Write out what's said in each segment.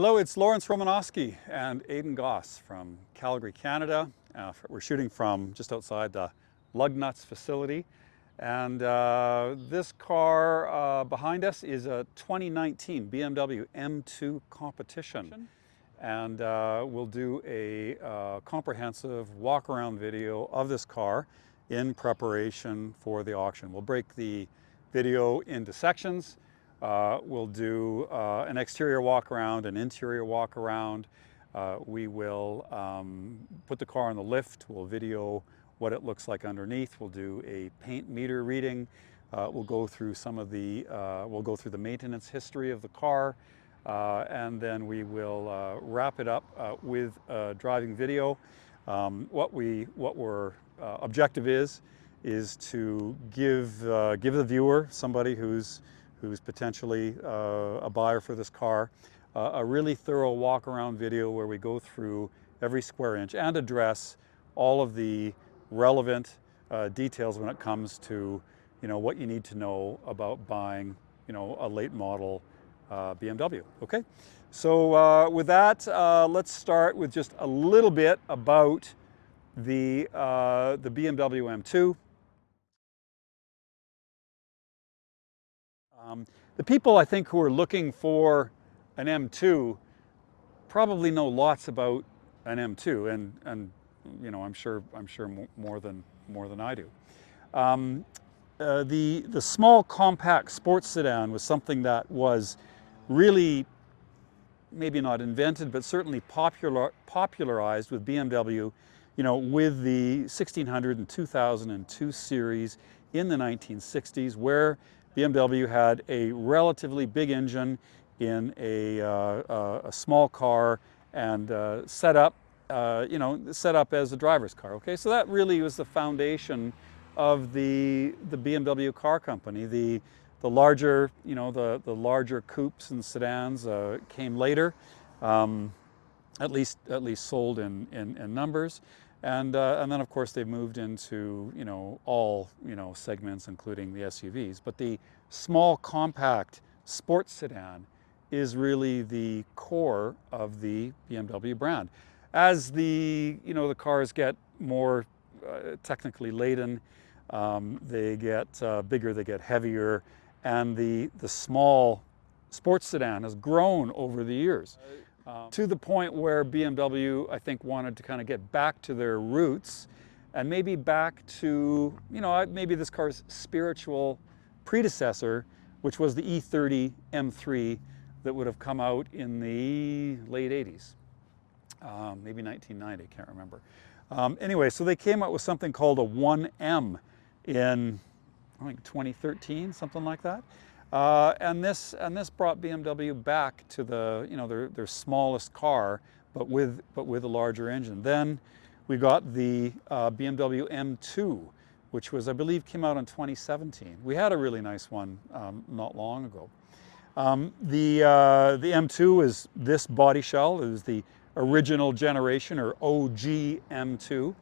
Hello, it's Lawrence Romanosky and Aidan Goss from Calgary, Canada. We're shooting from just outside the Lugnuts facility. And this car behind us is a 2019 BMW M2 competition. And we'll do a comprehensive walk-around video of this car in preparation for the auction. We'll break the video into sections. We'll do an exterior walk around, an interior walk around. We will put the car on the lift. We'll video what it looks like underneath. We'll do a paint meter reading. We'll go through some of the the maintenance history of the car, and then we will wrap it up with a driving video. What our objective is to give the viewer, somebody who's potentially a buyer for this car, a really thorough walk-around video where we go through every square inch and address all of the relevant details when it comes to, what you need to know about buying, a late model BMW. Okay, so with that, let's start with just a little bit about the BMW M2. The people, I think, who are looking for an M2 probably know lots about an M2, and I'm sure more than I do. The small compact sports sedan was something that was really maybe not invented, but certainly popularized with BMW, with the 1600 and 2002 series in the 1960s, where BMW had a relatively big engine in a small car and set up as a driver's car. Okay, so that really was the foundation of the BMW car company. The larger, the larger coupes and sedans came later, at least sold in numbers. And then, of course, they've moved into, all, segments, including the SUVs. But the small, compact sports sedan is really the core of the BMW brand. As the cars get more technically laden, they get bigger, they get heavier, and the small sports sedan has grown over the years. To the point where BMW, I think, wanted to kind of get back to their roots and maybe back to, maybe this car's spiritual predecessor, which was the E30 M3 that would have come out in the late 80s, maybe 1990, can't remember. Anyway, so they came out with something called a 1M in, I think, 2013, something like that. And this brought BMW back to their smallest car, but with a larger engine. Then we got the BMW M2, which was, I believe, came out in 2017. We had a really nice one not long ago. The M2 is this body shell. It was the original generation, or OG M2,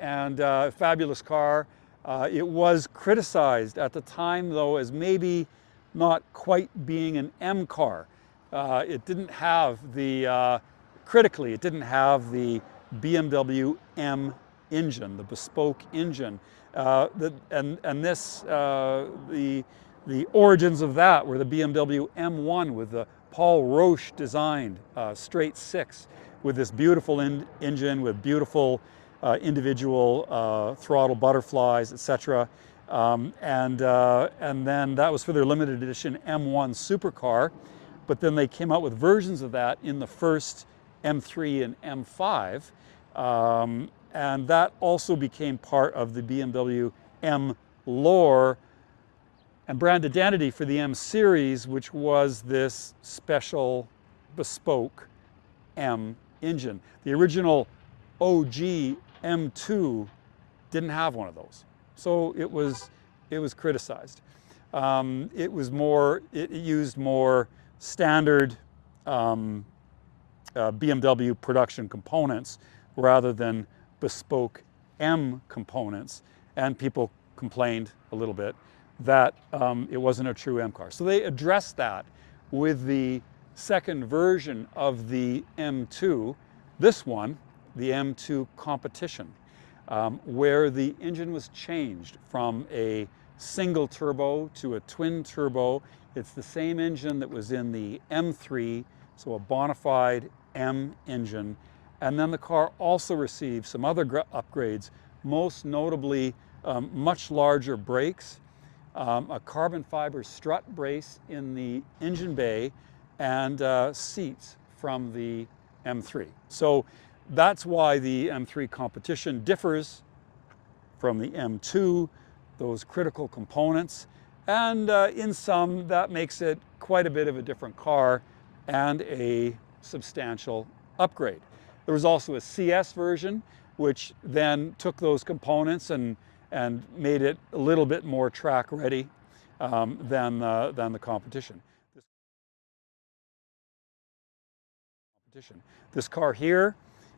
and fabulous car. It was criticized at the time, though, as maybe not quite being an M car. It didn't have the, critically, it didn't have the BMW M engine, the bespoke engine. The origins of that were the BMW M1 with the Paul Roche designed straight six, with this beautiful engine with beautiful individual throttle butterflies, etc. And then that was for their limited edition M1 supercar. But then they came out with versions of that in the first M3 and M5. And that also became part of the BMW M lore and brand identity for the M series, which was this special bespoke M engine. The original OG M2 didn't have one of those, so it was criticized. It used more standard BMW production components rather than bespoke M components, and people complained a little bit that it wasn't a true M car. So they addressed that with the second version of the M2, this one, the M2 Competition, where the engine was changed from a single turbo to a twin turbo. It's the same engine that was in the M3, so a bona fide M engine. And then the car also received some other upgrades, most notably much larger brakes, a carbon fiber strut brace in the engine bay, and seats from the M3. So that's why the M3 Competition differs from the M2, those critical components, and in some that makes it quite a bit of a different car and a substantial upgrade. There was also a CS version, which then took those components and made it a little bit more track ready than the Competition. This car here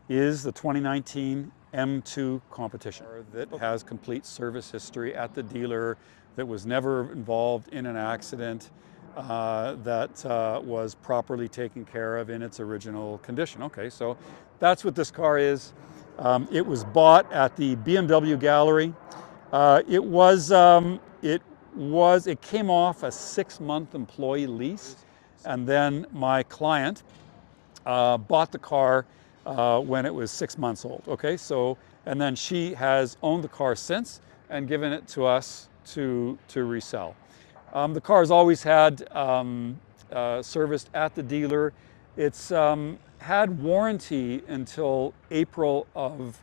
is the 2019 M2 Competition that has complete service history at the dealer, that was never involved in an accident, that was properly taken care of in its original condition. Okay, so that's what this car is. It was bought at the BMW gallery. It came off a 6-month employee lease, and then my client bought the car when it was 6 months old. Okay, so, and then she has owned the car since and given it to us to resell. The car has always had serviced at the dealer. It's had warranty until April of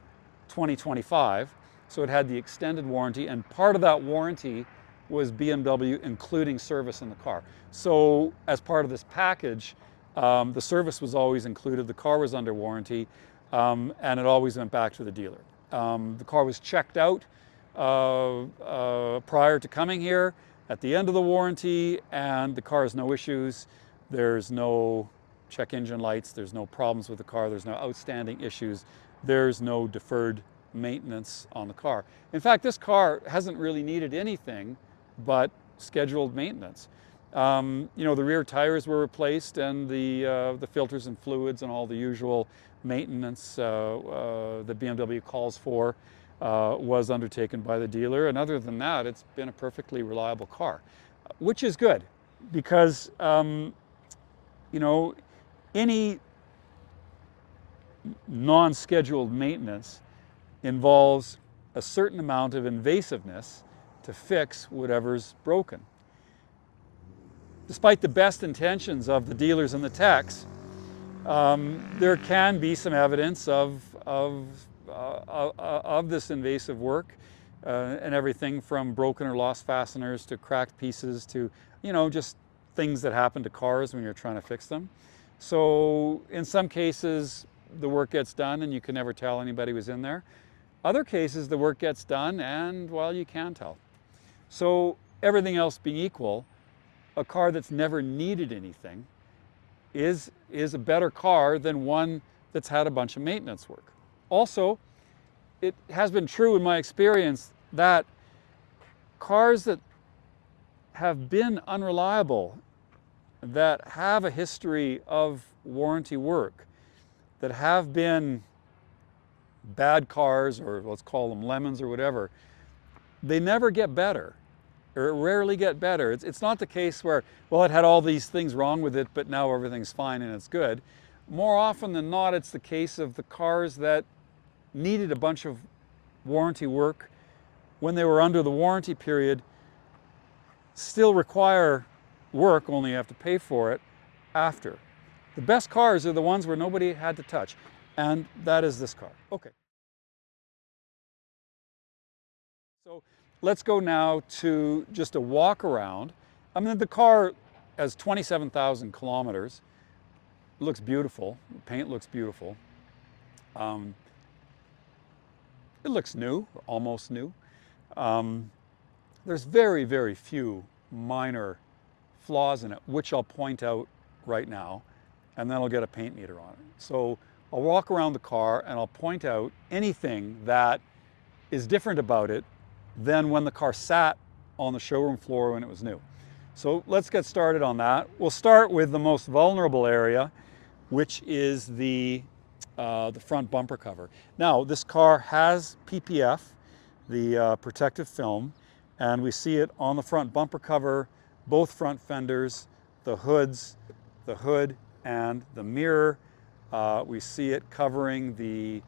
2025, so it had the extended warranty, and part of that warranty was BMW including service in the car. So as part of this package, the service was always included, the car was under warranty, and it always went back to the dealer. The car was checked out prior to coming here at the end of the warranty, and the car has no issues. There's no check engine lights, there's no problems with the car, there's no outstanding issues, there's no deferred maintenance on the car. In fact, this car hasn't really needed anything but scheduled maintenance. You know, the rear tires were replaced, and the filters and fluids and all the usual maintenance that BMW calls for was undertaken by the dealer. And other than that, it's been a perfectly reliable car, which is good because, you know, any non-scheduled maintenance involves a certain amount of invasiveness to fix whatever's broken. Despite the best intentions of the dealers and the techs, there can be some evidence of this invasive work, and everything from broken or lost fasteners to cracked pieces to, you know, just things that happen to cars when you're trying to fix them. So in some cases, the work gets done and you can never tell anybody was in there. Other cases, the work gets done and, well, you can tell. So everything else being equal, a car that's never needed anything is a better car than one that's had a bunch of maintenance work. Also, it has been true in my experience that cars that have been unreliable, that have a history of warranty work, that have been bad cars, or let's call them lemons or whatever, they never get better, or rarely get better. It's not the case where, well, it had all these things wrong with it, but now everything's fine and it's good. More often than not, it's the case of the cars that needed a bunch of warranty work when they were under the warranty period still require work, only you have to pay for it after. The best cars are the ones where nobody had to touch, and that is this car. Okay. So let's go now to just a walk around. I mean, the car has 27,000 kilometers. It looks beautiful. The paint looks beautiful. It looks new, or almost new. There's very, very few minor flaws in it, which I'll point out right now, and then I'll get a paint meter on it. So I'll walk around the car and I'll point out anything that is different about it than when the car sat on the showroom floor when it was new. So let's get started on that. We'll start with the most vulnerable area, which is the front bumper cover. Now, this car has PPF, the protective film, and we see it on the front bumper cover, both front fenders, the hoods, the hood, and the mirror. We see it covering the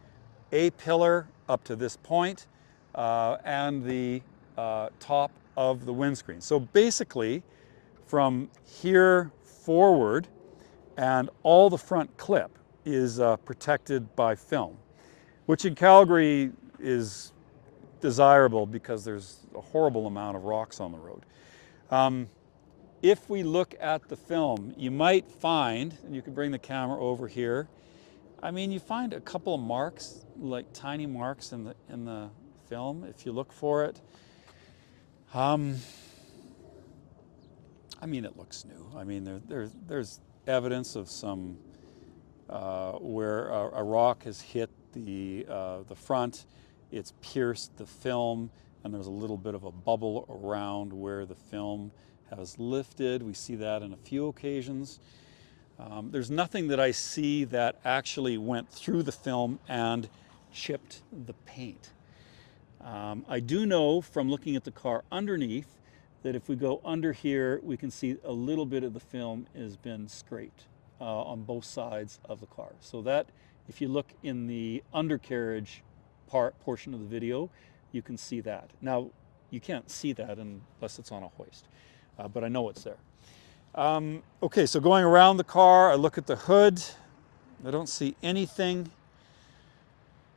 A-pillar up to this point, and the top of the windscreen. So basically, from here forward, and all the front clip is protected by film, which in Calgary is desirable because there's a horrible amount of rocks on the road. If we look at the film, you might find, and you can bring the camera over here, I mean, you find a couple of marks, like tiny marks in the film, if you look for it. I mean, it looks new. I mean, there's evidence of some where a rock has hit the front, it's pierced the film, and there's a little bit of a bubble around where the film has lifted. We see that in a few occasions. There's nothing that I see that actually went through the film and chipped the paint. I do know from looking at the car underneath that if we go under here, we can see a little bit of the film has been scraped on both sides of the car. So that, if you look in the undercarriage portion of the video, you can see that. Now, you can't see that unless it's on a hoist, but I know it's there. Okay, so going around the car, I look at the hood. I don't see anything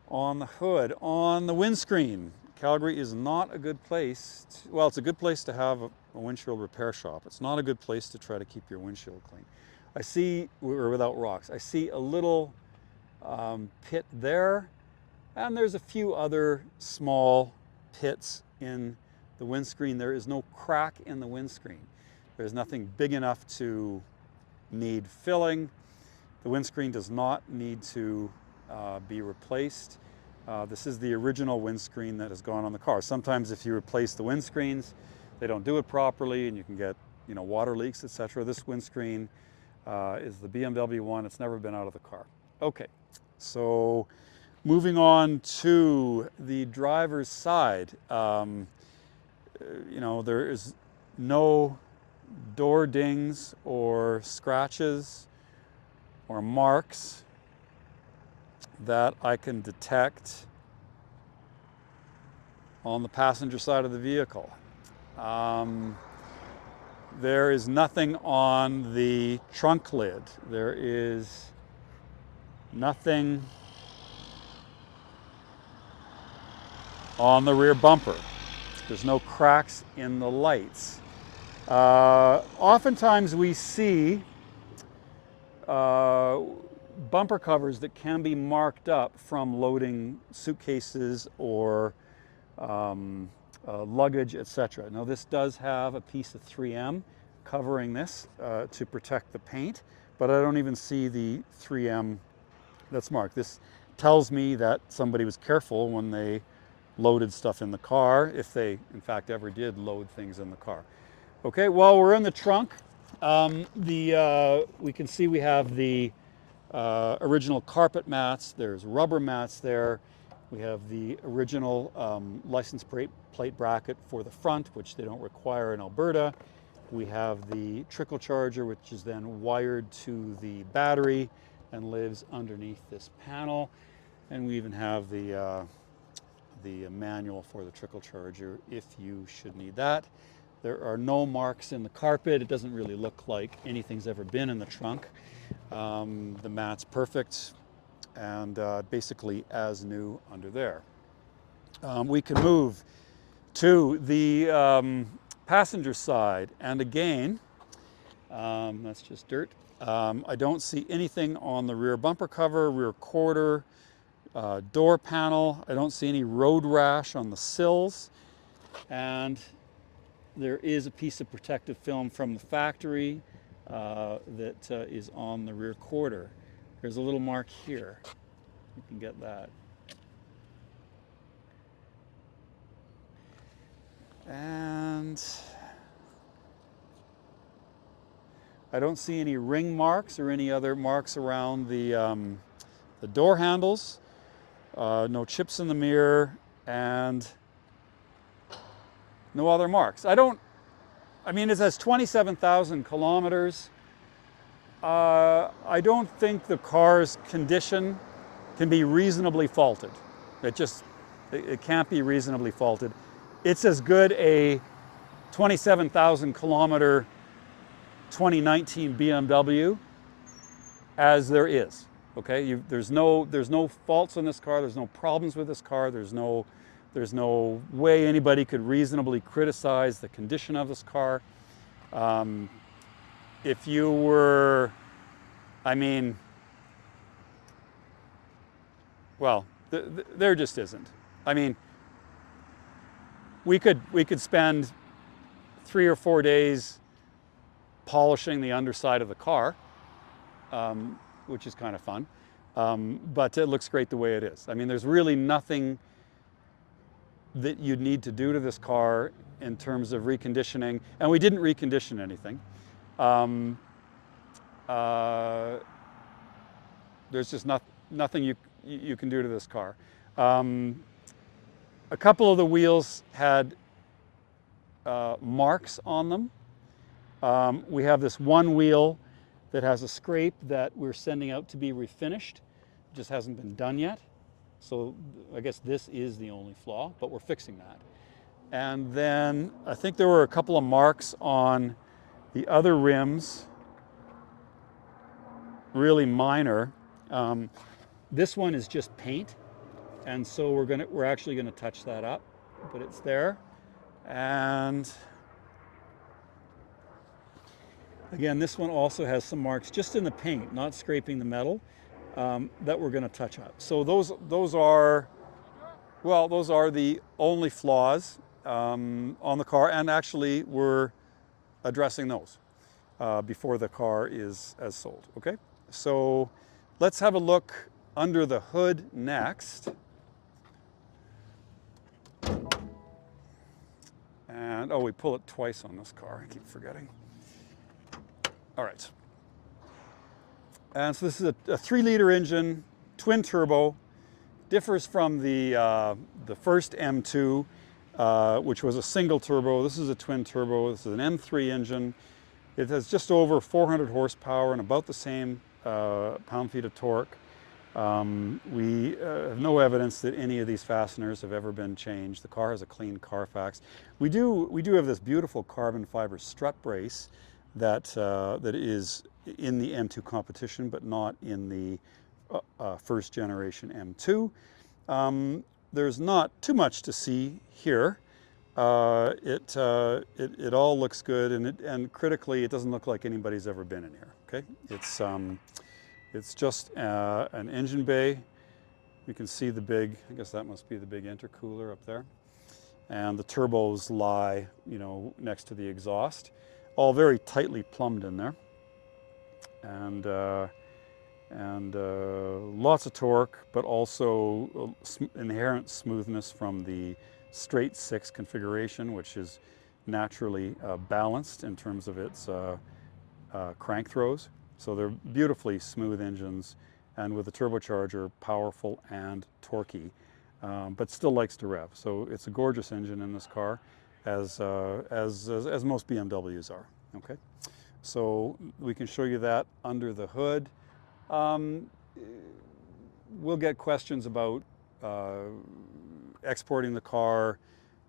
on the hood. On the windscreen, Calgary is not a good place well, it's a good place to have a windshield repair shop. It's not a good place to try to keep your windshield clean. I see, or without rocks, I see a little pit there, and there's a few other small pits in the windscreen. There is no crack in the windscreen. There's nothing big enough to need filling. The windscreen does not need to be replaced. This is the original windscreen that has gone on the car. Sometimes if you replace the windscreens, they don't do it properly and you can get, you know, water leaks, etc. This windscreen is the BMW one. It's never been out of the car. Okay, so moving on to the driver's side. You know, there is no door dings or scratches or marks that I can detect on the passenger side of the vehicle. There is nothing on the trunk lid. There is nothing on the rear bumper. There's no cracks in the lights. Oftentimes we see bumper covers that can be marked up from loading suitcases or luggage, etc. Now this does have a piece of 3M covering this to protect the paint, but I don't even see the 3M that's marked. This tells me that somebody was careful when they loaded stuff in the car, if they in fact ever did load things in the car. Okay, well, we're in the trunk. We can see we have the original carpet mats. There's rubber mats there. We have the original license plate bracket for the front, which they don't require in Alberta. We have the trickle charger, which is then wired to the battery and lives underneath this panel. And we even have the manual for the trickle charger if you should need that. There are no marks in the carpet. It doesn't really look like anything's ever been in the trunk. The mat's perfect and basically as new under there. We can move to the passenger side, and again, that's just dirt. I don't see anything on the rear bumper cover, rear quarter, door panel. I don't see any road rash on the sills, and there is a piece of protective film from the factory that is on the rear quarter. There's a little mark here. You can get that. And I don't see any ring marks or any other marks around the door handles. No chips in the mirror, and no other marks. I mean, it says 27,000 kilometers. I don't think the car's condition can be reasonably faulted. It can't be reasonably faulted. It's as good a 27,000 kilometer 2019 BMW as there is. Okay, there's no faults in this car. There's no problems with this car. There's no way anybody could reasonably criticize the condition of this car. If you were, I mean, well, there just isn't. I mean, we could spend 3 or 4 days polishing the underside of the car, which is kind of fun, but it looks great the way it is. I mean, there's really nothing that you'd need to do to this car in terms of reconditioning, and we didn't recondition anything. There's just nothing you can do to this car. A couple of the wheels had marks on them. We have this one wheel that has a scrape that we're sending out to be refinished. It just hasn't been done yet. So I guess this is the only flaw, but we're fixing that. And then I think there were a couple of marks on the other rims, really minor. This one is just paint, and so we're actually gonna touch that up, but it's there. And again, this one also has some marks just in the paint, not scraping the metal, that we're gonna touch up. So those are the only flaws on the car, and actually we're addressing those before the car is sold, okay? So let's have a look under the hood next. And, oh, we pull it twice on this car, I keep forgetting. All right. And so this is a 3-liter engine, twin turbo, differs from the first M2, which was a single turbo. This is a twin turbo. This is an M3 engine. It has just over 400 horsepower and about the same pound-feet of torque. We have no evidence that any of these fasteners have ever been changed. The car has a clean Carfax. We do have this beautiful carbon fiber strut brace that is in the M2 competition, but not in the first generation M2. There's not too much to see here. It all looks good, and critically, it doesn't look like anybody's ever been in here. Okay, it's just an engine bay. You can see the big, I guess that must be the big intercooler up there, and the turbos lie, next to the exhaust, all very tightly plumbed in there, and lots of torque, but also inherent smoothness from the straight 6 configuration, which is naturally balanced in terms of its crank throws. So they're beautifully smooth engines, and with a turbocharger, powerful and torquey, but still likes to rev. So it's a gorgeous engine in this car, as most BMWs are. Okay, so we can show you that under the hood. We'll get questions about exporting the car,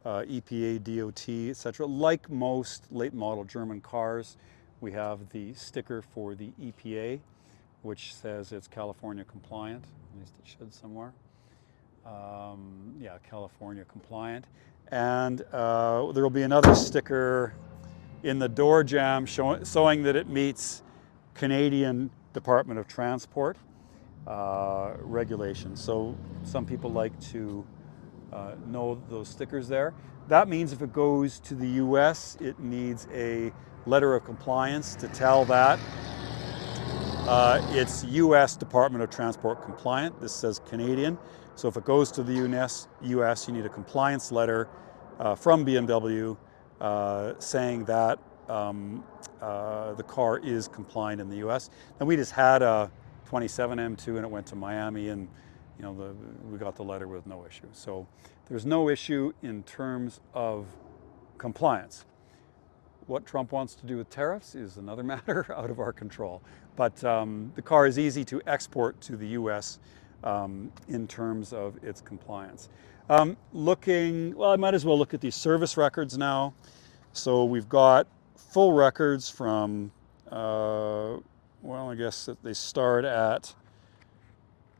EPA, DOT, etc. Like most late model German cars, we have the sticker for the EPA, which says it's California compliant. At least it should somewhere. Yeah, California compliant. And there will be another sticker in the door jamb showing that it meets Canadian Department of Transport regulations. So some people like to know those stickers there. That means if it goes to the US, it needs a letter of compliance to tell that it's US Department of Transport compliant. This says Canadian. So if it goes to the US, you need a compliance letter from BMW saying that the car is compliant in the U.S. And we just had a 27 M2 and it went to Miami, and we got the letter with no issue. So there's no issue in terms of compliance. What Trump wants to do with tariffs is another matter out of our control. But the car is easy to export to the U.S. In terms of its compliance. I might as well look at these service records now. So we've got full records from, I guess that they start at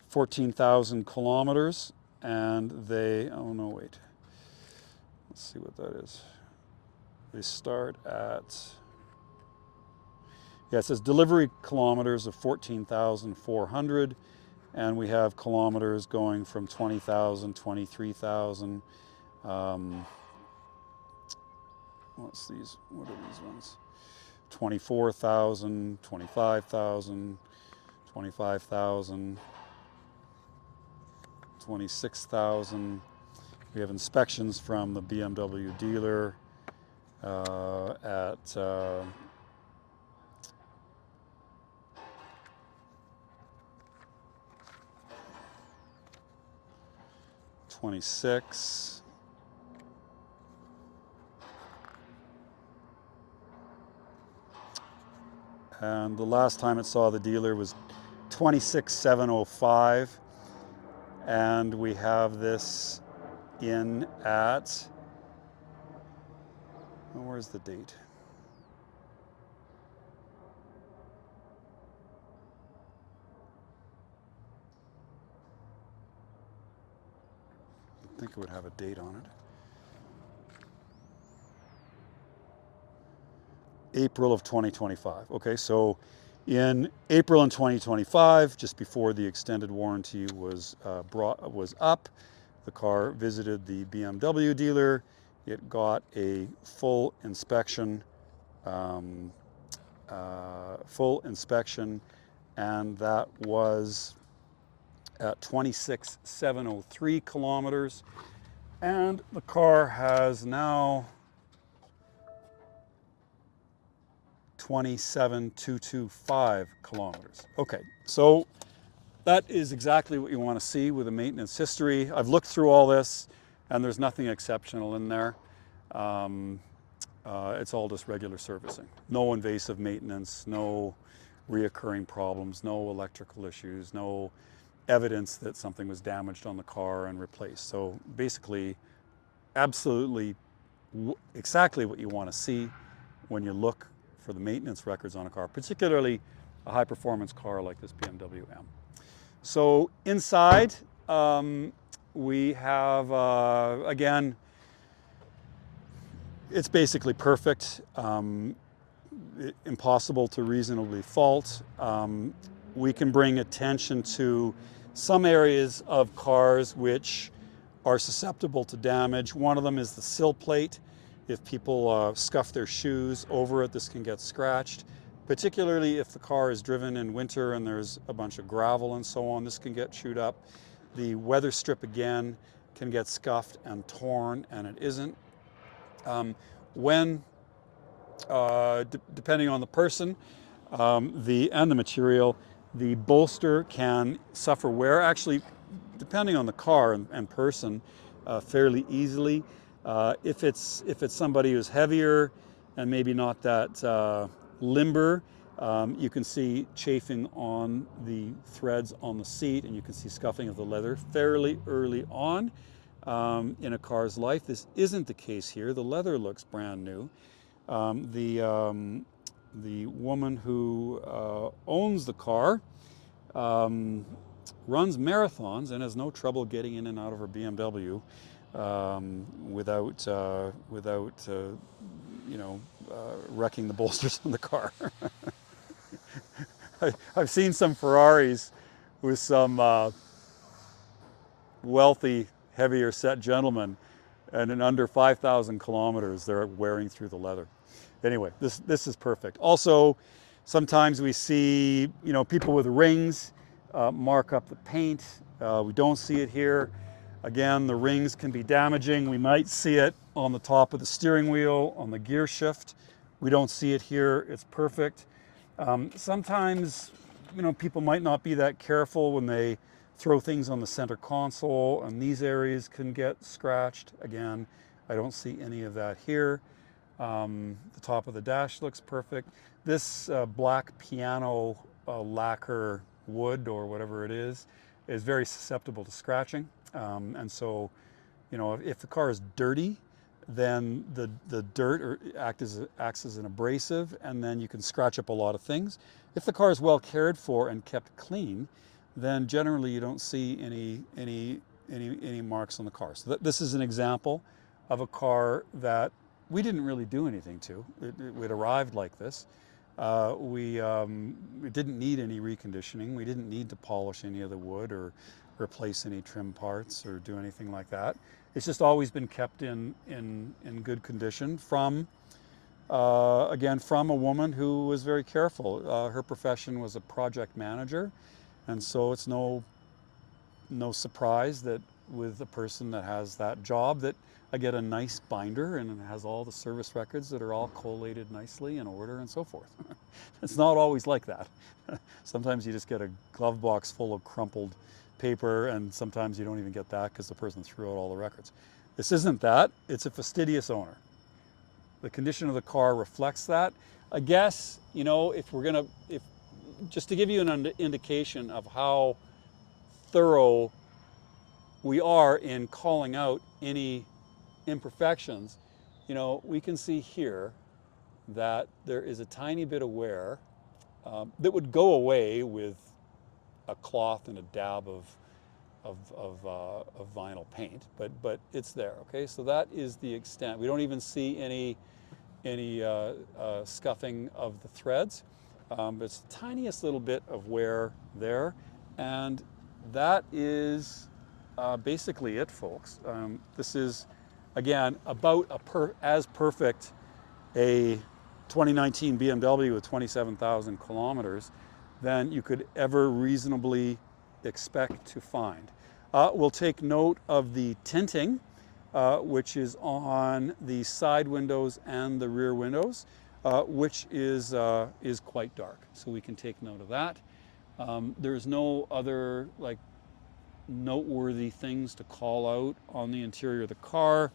14,000 kilometers, and let's see what that is. They start at, it says delivery kilometers of 14,400, and we have kilometers going from 20,000, 23,000. What are these ones? 24,000, 25,000, 25,000, 26,000. We have inspections from the BMW dealer at 26. And the last time it saw the dealer was 26,705. And we have this in at, where's the date? I think it would have a date on it. April of 2025. Okay, so in April in 2025, just before the extended warranty was up, the car visited the BMW dealer. It got a full inspection, and that was at 26,703 kilometers, and the car has now 27,225 kilometers. Okay, so that is exactly what you want to see with a maintenance history. I've looked through all this, and there's nothing exceptional in there. It's all just regular servicing. No invasive maintenance, no reoccurring problems, no electrical issues, no evidence that something was damaged on the car and replaced. So basically, absolutely exactly what you want to see when you look for the maintenance records on a car, particularly a high-performance car like this BMW M. So inside, we have, again, it's basically perfect, impossible to reasonably fault. We can bring attention to some areas of cars which are susceptible to damage. One of them is the sill plate. If people scuff their shoes over it, this can get scratched. Particularly if the car is driven in winter and there's a bunch of gravel and so on, this can get chewed up. The weather strip, again, can get scuffed and torn, and it isn't. Depending on the person and the material, the bolster can suffer wear. Actually, depending on the car and person, fairly easily. If it's somebody who's heavier and maybe not that limber, you can see chafing on the threads on the seat, and you can see scuffing of the leather fairly early on in a car's life. This isn't the case here. The leather looks brand new. The woman who owns the car runs marathons and has no trouble getting in and out of her BMW without wrecking the bolsters on the car. I've seen some Ferraris with some wealthy, heavier set gentlemen, and in under 5,000 kilometers, they're wearing through the leather. Anyway, this is perfect. Also, sometimes we see people with rings mark up the paint. We don't see it here. Again, the rings can be damaging. We might see it on the top of the steering wheel, on the gear shift, We don't see it here. It's perfect. Sometimes, people might not be that careful when they throw things on the center console, and these areas can get scratched. Again, I don't see any of that here. The top of the dash looks perfect. This black piano lacquer wood, or whatever it is very susceptible to scratching. And so, if the car is dirty, then the dirt acts as an abrasive, and then you can scratch up a lot of things. If the car is well cared for and kept clean, then generally you don't see any marks on the car. So this is an example of a car that we didn't really do anything to. It arrived like this. We didn't need any reconditioning. We didn't need to polish any of the wood or replace any trim parts or do anything like that. It's just always been kept in good condition from, again, from a woman who was very careful. Her profession was a project manager, and so it's no surprise that with a person that has that job that I get a nice binder and it has all the service records that are all collated nicely in order and so forth. It's not always like that. Sometimes you just get a glove box full of crumpled paper, and sometimes you don't even get that because the person threw out all the records. This isn't that. It's a fastidious owner. The condition of the car reflects that. I guess, if just to give you an indication of how thorough we are in calling out any imperfections, we can see here that there is a tiny bit of wear that would go away with a cloth and a dab of vinyl paint, but it's there. Okay, so that is the extent. We don't even see any scuffing of the threads. But it's the tiniest little bit of wear there, and that is basically it, folks. This is, again, about as perfect a 2019 BMW with 27,000 kilometers than you could ever reasonably expect to find. We'll take note of the tinting, which is on the side windows and the rear windows, which is quite dark. So we can take note of that. There's no other noteworthy things to call out on the interior of the car.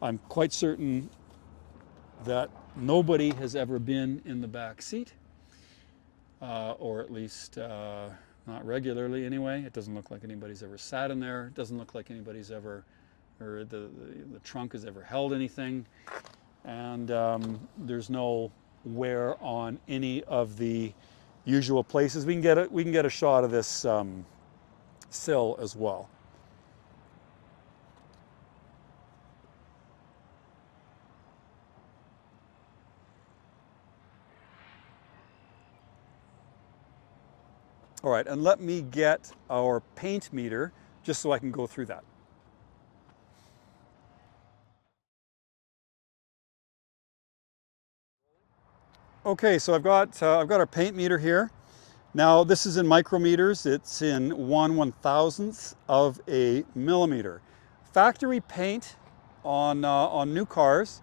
I'm quite certain that nobody has ever been in the back seat, or at least not regularly anyway. It doesn't look like anybody's ever sat in there. It doesn't look like anybody's ever, or the trunk has ever held anything. And there's no wear on any of the usual places. We can get a shot of this sill as well. All right, and let me get our paint meter just so I can go through that. Okay, so I've got our paint meter here. Now this is in micrometers. It's in 1/1000th of a millimeter. Factory paint on new cars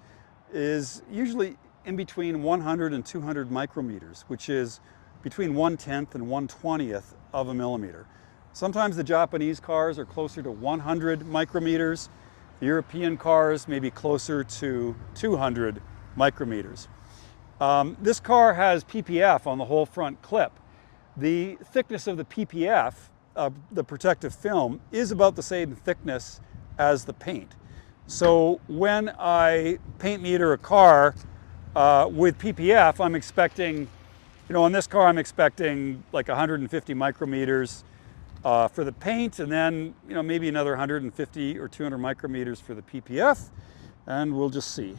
is usually in between 100 and 200 micrometers, which is between 1/10th and 1/20th of a millimeter. Sometimes the Japanese cars are closer to 100 micrometers. The European cars may be closer to 200 micrometers. This car has PPF on the whole front clip. The thickness of the PPF, the protective film, is about the same thickness as the paint. So when I paint meter a car with PPF, I'm expecting, on this car I'm expecting like 150 micrometers for the paint, and then maybe another 150 or 200 micrometers for the PPF, and we'll just see.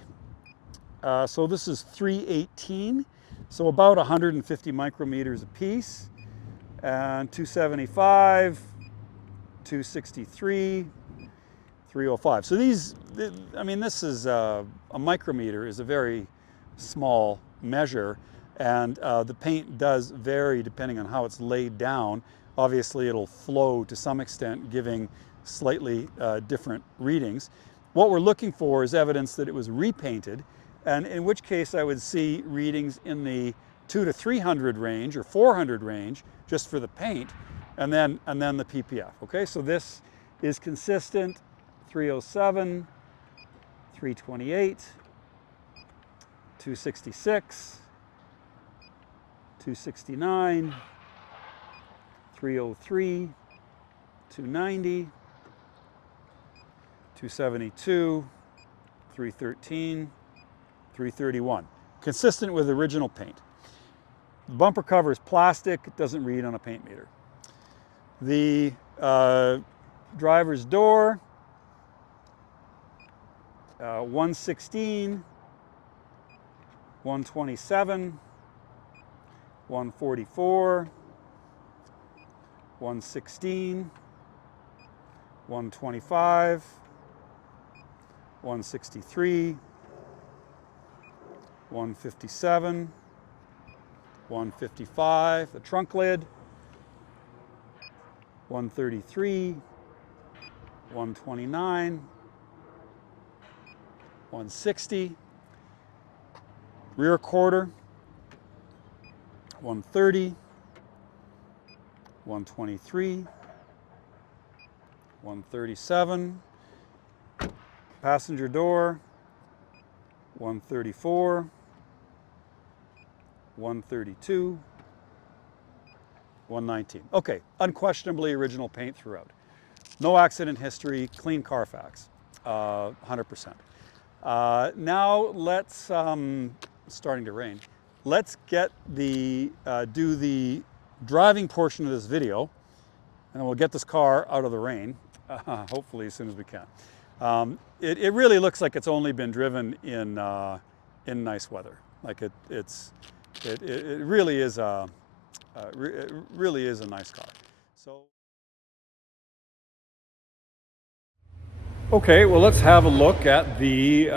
So this is 318, so about 150 micrometers a piece, and 275, 263, 305. So these, this is a micrometer is a very small measure, and the paint does vary depending on how it's laid down. Obviously it'll flow to some extent, giving slightly different readings. What we're looking for is evidence that it was repainted, and in which case I would see readings in the 200 to 300 range or 400 range just for the paint, and then the PPF. Okay, so this is consistent: 307, 328, 266, 269, 303, 290, 272, 313, 331. Consistent with original paint. The bumper cover is plastic. It doesn't read on a paint meter. The driver's door, 116, 127, 144, 116, 125, 163, 157, 155, the trunk lid, 133, 129, 160, rear quarter, 130, 123, 137, passenger door, 134, 132, 119. Okay, unquestionably original paint throughout. No accident history, clean Carfax, 100%. Now let's, it's starting to rain. Let's get the, do the driving portion of this video, and we'll get this car out of the rain, hopefully as soon as we can. It really looks like it's only been driven in nice weather. Like it really is a, it really is a nice car. So. Okay, well, let's have a look at the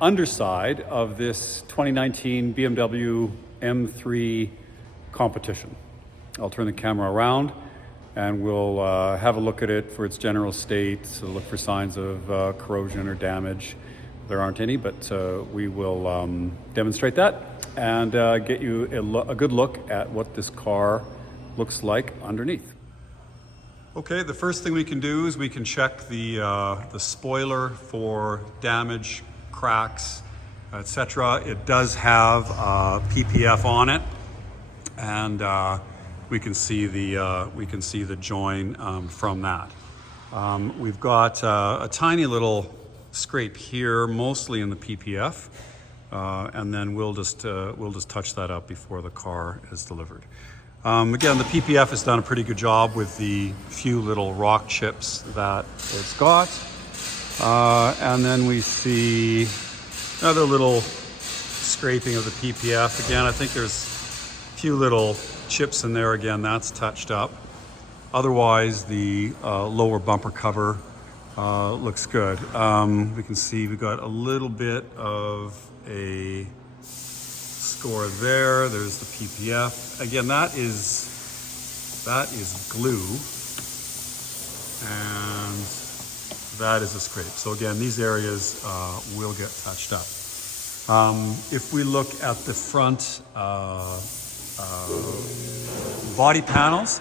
underside of this 2019 BMW M3 competition. I'll turn the camera around and we'll have a look at it for its general state, so look for signs of corrosion or damage. There aren't any, but we will demonstrate that and get you a good look at what this car looks like underneath. Okay, the first thing we can do is we can check the spoiler for damage, cracks, etc. It does have PPF on it, and we can see the join from that. We've got a tiny little scrape here, mostly in the PPF, and then we'll just touch that up before the car is delivered. Again, the PPF has done a pretty good job with the few little rock chips that it's got. And then we see another little scraping of the PPF. Again, I think there's a few little chips in there. Again, that's touched up. Otherwise, the lower bumper cover looks good. We can see we've got a little bit of a score there. There's the PPF. Again, that is glue, and that is a scrape. So again, these areas will get touched up. If we look at the front body panels,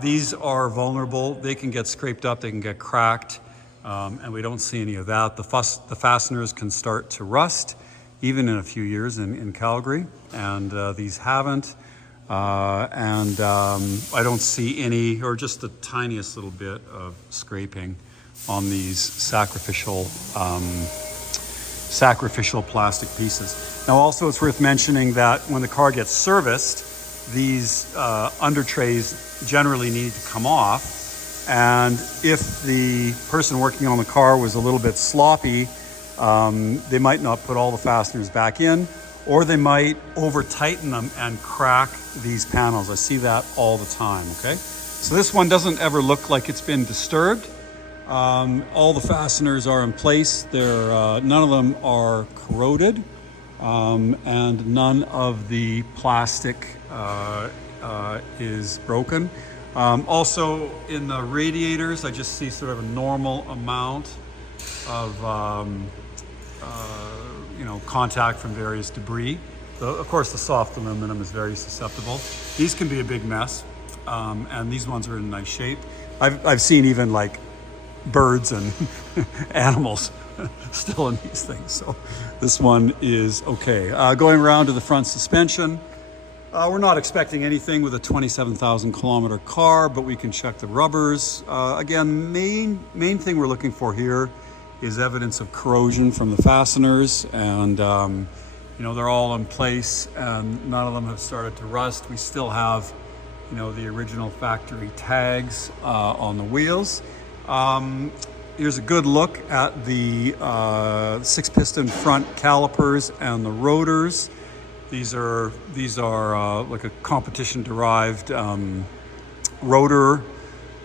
these are vulnerable. They can get scraped up, they can get cracked, and we don't see any of that. The fasteners can start to rust, even in a few years in Calgary, and these haven't. I don't see any, or just the tiniest little bit of scraping on these sacrificial plastic pieces. Now also it's worth mentioning that when the car gets serviced, these under trays generally need to come off, and if the person working on the car was a little bit sloppy, they might not put all the fasteners back in, or they might over tighten them and crack these panels. I see that all the time, okay? So this one doesn't ever look like it's been disturbed. All the fasteners are in place. None of them are corroded, and none of the plastic is broken. Also in the radiators, I just see sort of a normal amount of contact from various debris. Of course, the soft aluminum is very susceptible. These can be a big mess, and these ones are in nice shape. I've seen even like birds and animals still in these things, so this one is okay. Going around to the front suspension, we're not expecting anything with a 27,000 kilometer car, but we can check the rubbers. Again, main thing we're looking for here is evidence of corrosion from the fasteners, and they're all in place and none of them have started to rust. We still have the original factory tags on the wheels. Here's a good look at the 6-piston front calipers and the rotors. These are like a competition-derived rotor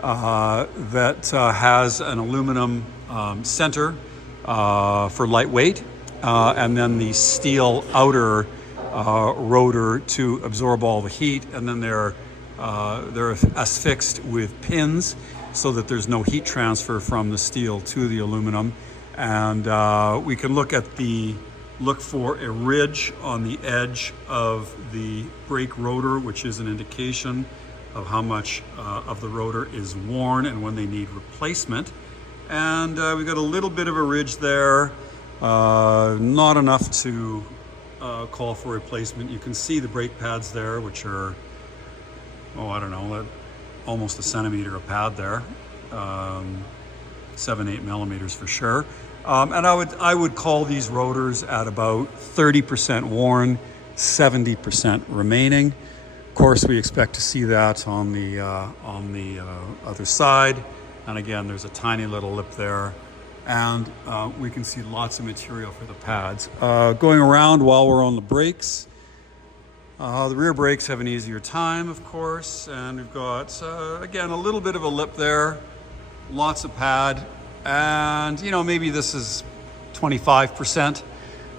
that has an aluminum center for lightweight, and then the steel outer rotor to absorb all the heat, and then they're affixed with pins so that there's no heat transfer from the steel to the aluminum. And we can look for a ridge on the edge of the brake rotor, which is an indication of how much of the rotor is worn and when they need replacement. And we've got a little bit of a ridge there, not enough to call for replacement. You can see the brake pads there, which are, I don't know, almost a centimeter of pad there, 7-8 millimeters for sure. And I would call these rotors at about 30% worn, 70% remaining. Of course, we expect to see that on the other side. And again, there's a tiny little lip there, and we can see lots of material for the pads. Going around while we're on the brakes, the rear brakes have an easier time, of course, and we've got, again, a little bit of a lip there, lots of pad, and maybe this is 25%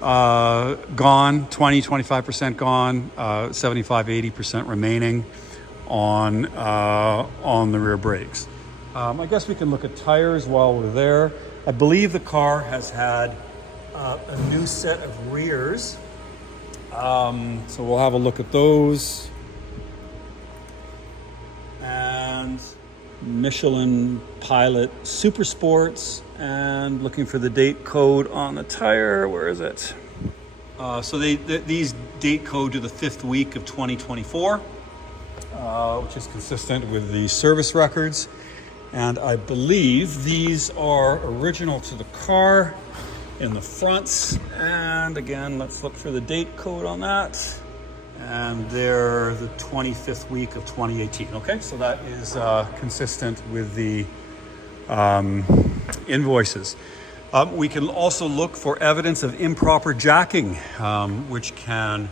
gone, 25% gone, 75-80% remaining on the rear brakes. I guess we can look at tires while we're there. I believe the car has had a new set of rears. So we'll have a look at those. And Michelin Pilot Super Sports, and looking for the date code on the tire. Where is it? So these date code to the 5th week of 2024, which is consistent with the service records. And I believe these are original to the car in the fronts. And again, let's look for the date code on that. And they're the 25th week of 2018. Okay, so that is consistent with the invoices. We can also look for evidence of improper jacking, which can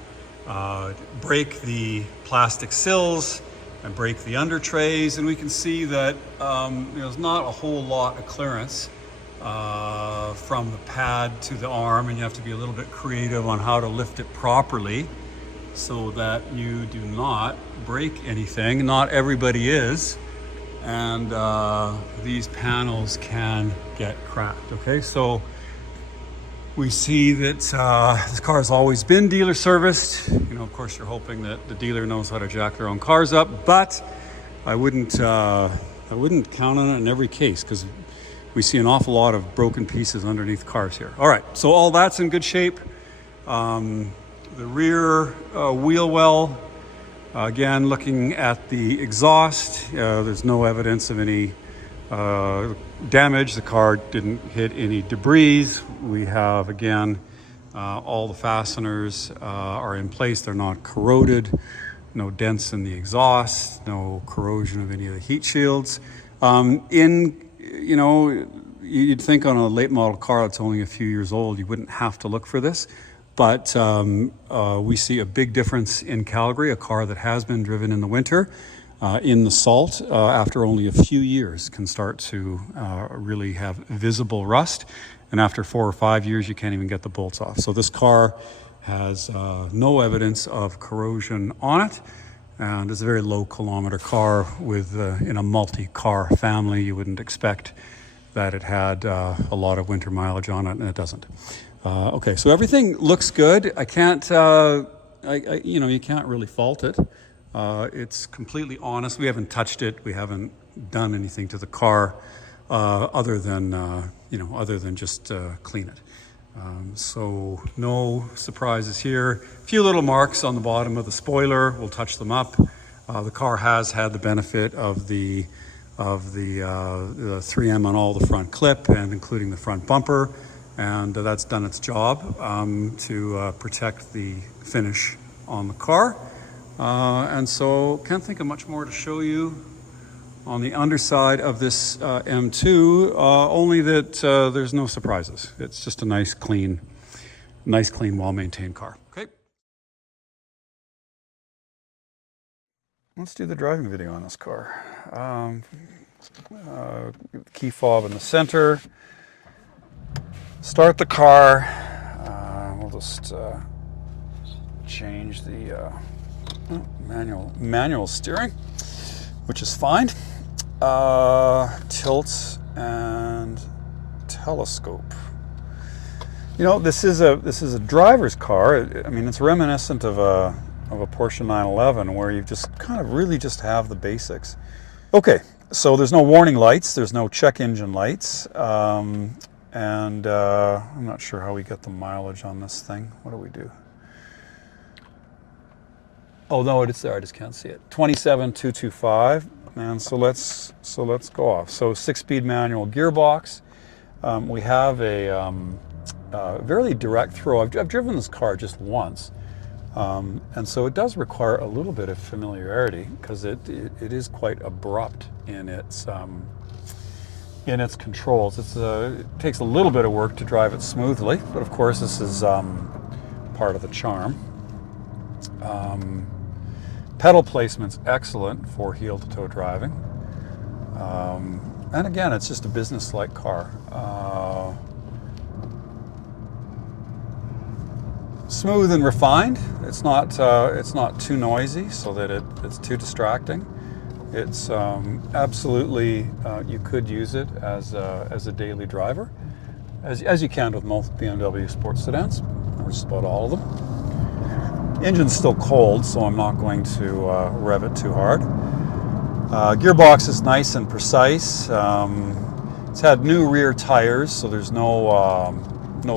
break the plastic sills and break the under trays, and we can see that there's not a whole lot of clearance from the pad to the arm, and you have to be a little bit creative on how to lift it properly so that you do not break anything. Not everybody is, and these panels can get cracked. Okay, so we see that this car has always been dealer serviced. Of course, you're hoping that the dealer knows how to jack their own cars up, but I wouldn't count on it in every case, because we see an awful lot of broken pieces underneath cars here. All right, so all that's in good shape. The rear wheel well, again, looking at the exhaust, there's no evidence of any damage. The car didn't hit any debris. We have, again, all the fasteners are in place. They're not corroded. No dents in the exhaust. No corrosion of any of the heat shields. You'd think on a late model car that's only a few years old, you wouldn't have to look for this. But we see a big difference in Calgary, a car that has been driven in the winter. In the salt, after only a few years, can start to really have visible rust. And after 4 or 5 years, you can't even get the bolts off. So this car has no evidence of corrosion on it. And it's a very low kilometer car with, in a multi-car family, you wouldn't expect that it had a lot of winter mileage on it, and it doesn't. Okay, so everything looks good. I can't, you can't really fault it. It's completely honest. We haven't touched it. We haven't done anything to the car other than just clean it. So no surprises here. A few little marks on the bottom of the spoiler. We'll touch them up. The car has had the benefit of the 3M on all the front clip and including the front bumper, and that's done its job to protect the finish on the car. And so can't think of much more to show you on the underside of this M2, only that there's no surprises. It's just a nice, clean, well-maintained car. Okay. Let's do the driving video on this car. Key fob in the center. Start the car. We'll just change the manual steering, which is fine. Tilt and telescope. This is a driver's car. I mean, it's reminiscent of a Porsche 911, where you just kind of really just have the basics. Okay, so there's no warning lights, there's no check engine lights, and I'm not sure how we get the mileage on this thing. What do we do? Oh no, it's there. I just can't see it. 27,225, and so let's go off. So 6-speed manual gearbox. We have a very direct throw. I've driven this car just once. And so it does require a little bit of familiarity, because it is quite abrupt in its controls. It takes a little bit of work to drive it smoothly, but of course this is part of the charm. Pedal placement's excellent for heel-to-toe driving. And again, it's just a business-like car. Smooth and refined. It's not too noisy so that it's too distracting. It's absolutely, you could use it as a daily driver, as you can with most BMW sports sedans, or just about all of them. Engine's still cold, so I'm not going to rev it too hard. Gearbox is nice and precise. It's had new rear tires, so there's no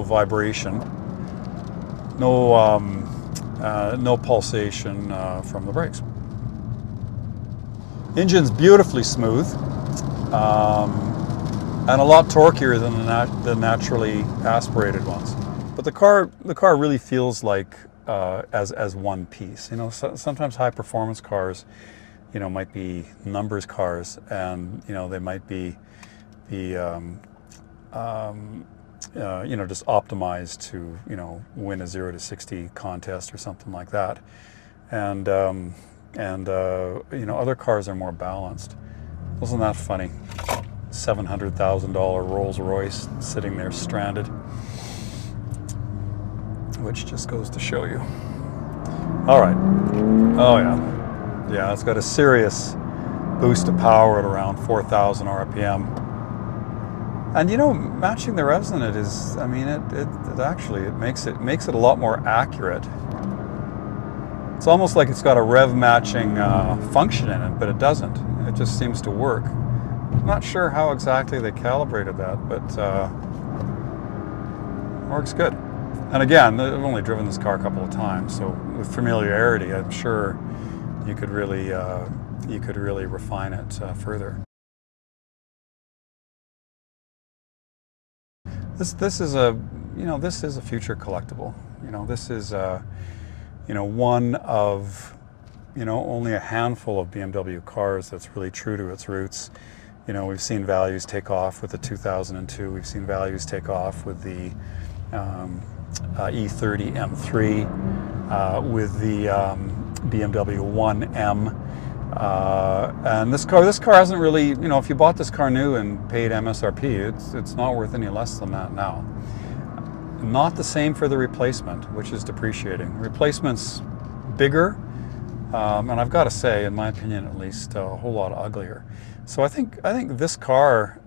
vibration. No pulsation from the brakes. Engine's beautifully smooth, and a lot torquier than the naturally aspirated ones. But the car really feels like as one piece. Sometimes high performance cars, might be numbers cars, and they might be just optimized to, win a 0 to 60 contest or something like that. And other cars are more balanced. Wasn't that funny? $700,000 Rolls Royce sitting there stranded, which just goes to show you. All right. Oh yeah. Yeah, it's got a serious boost of power at around 4,000 RPM. And matching the revs in it is, I mean, it actually makes it a lot more accurate. It's almost like it's got a rev matching function in it, but it doesn't. It just seems to work. I'm not sure how exactly they calibrated that, but works good. And again, I've only driven this car a couple of times, so with familiarity, I'm sure you could really refine it further. This is a future collectible. This is one of only a handful of BMW cars that's really true to its roots. We've seen values take off with the 2002. We've seen values take off with the E30 M3, with the BMW 1M. And this car hasn't really, if you bought this car new and paid MSRP, it's not worth any less than that now. Not the same for the replacement, which is depreciating. Replacement's bigger, and I've got to say, in my opinion at least, a whole lot uglier. So I think this car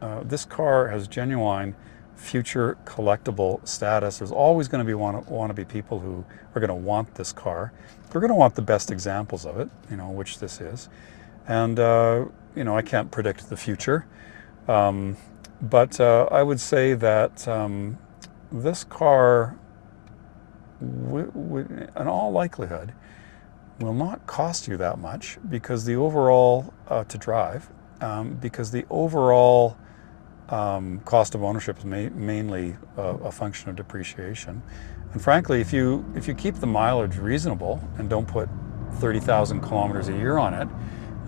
has genuine future collectible status. There's always going to be want to be people who are going to want this car. They're going to want the best examples of it, which this is. And I can't predict the future, but I would say that this car, in all likelihood, will not cost you that much, because the overall to drive, because the overall cost of ownership is mainly a function of depreciation. And frankly, if you keep the mileage reasonable and don't put 30,000 kilometers a year on it,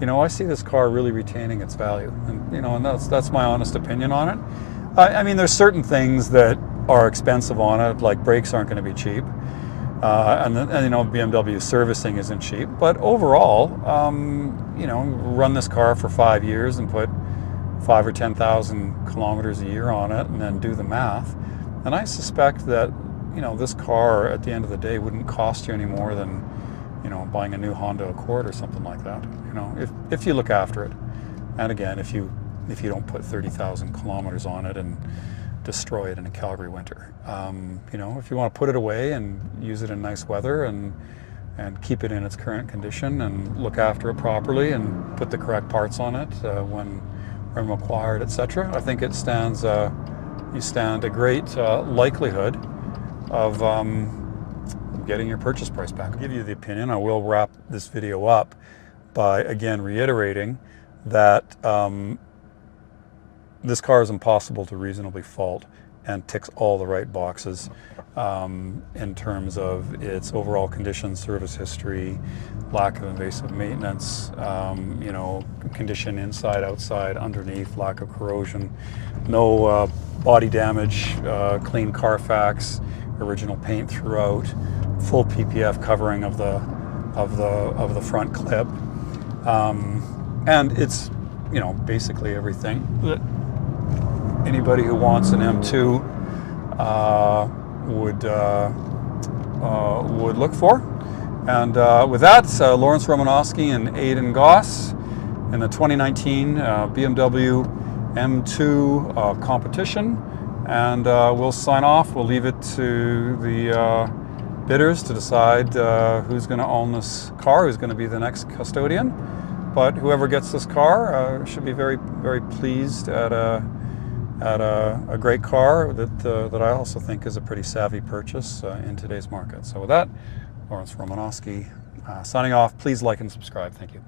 I see this car really retaining its value. And and that's my honest opinion on it. I mean, there's certain things that are expensive on it, like brakes aren't going to be cheap, and BMW servicing isn't cheap. But overall, run this car for 5 years and put 5,000 or 10,000 kilometers a year on it, and then do the math. And I suspect that this car at the end of the day wouldn't cost you any more than buying a new Honda Accord or something like that. If you look after it, and again, if you don't put 30,000 kilometers on it and destroy it in a Calgary winter. If you want to put it away and use it in nice weather and keep it in its current condition and look after it properly and put the correct parts on it when required, etc., I think you stand a great likelihood of getting your purchase price back. I'll give you the opinion. I will wrap this video up by again reiterating that this car is impossible to reasonably fault and ticks all the right boxes in terms of its overall condition, service history, lack of invasive maintenance, condition inside, outside, underneath, lack of corrosion, no body damage, clean Carfax, original paint throughout, full PPF covering of the front clip, and it's basically everything that anybody who wants an M2 would look for. And with that, Lawrence Romanosky and Aidan Goss in the 2019 BMW M2 competition. And we'll sign off. We'll leave it to the bidders to decide who's going to own this car, who's going to be the next custodian. But whoever gets this car should be very, very pleased at a great car that I also think is a pretty savvy purchase in today's market. So with that, Lawrence Romanosky signing off. Please like and subscribe. Thank you.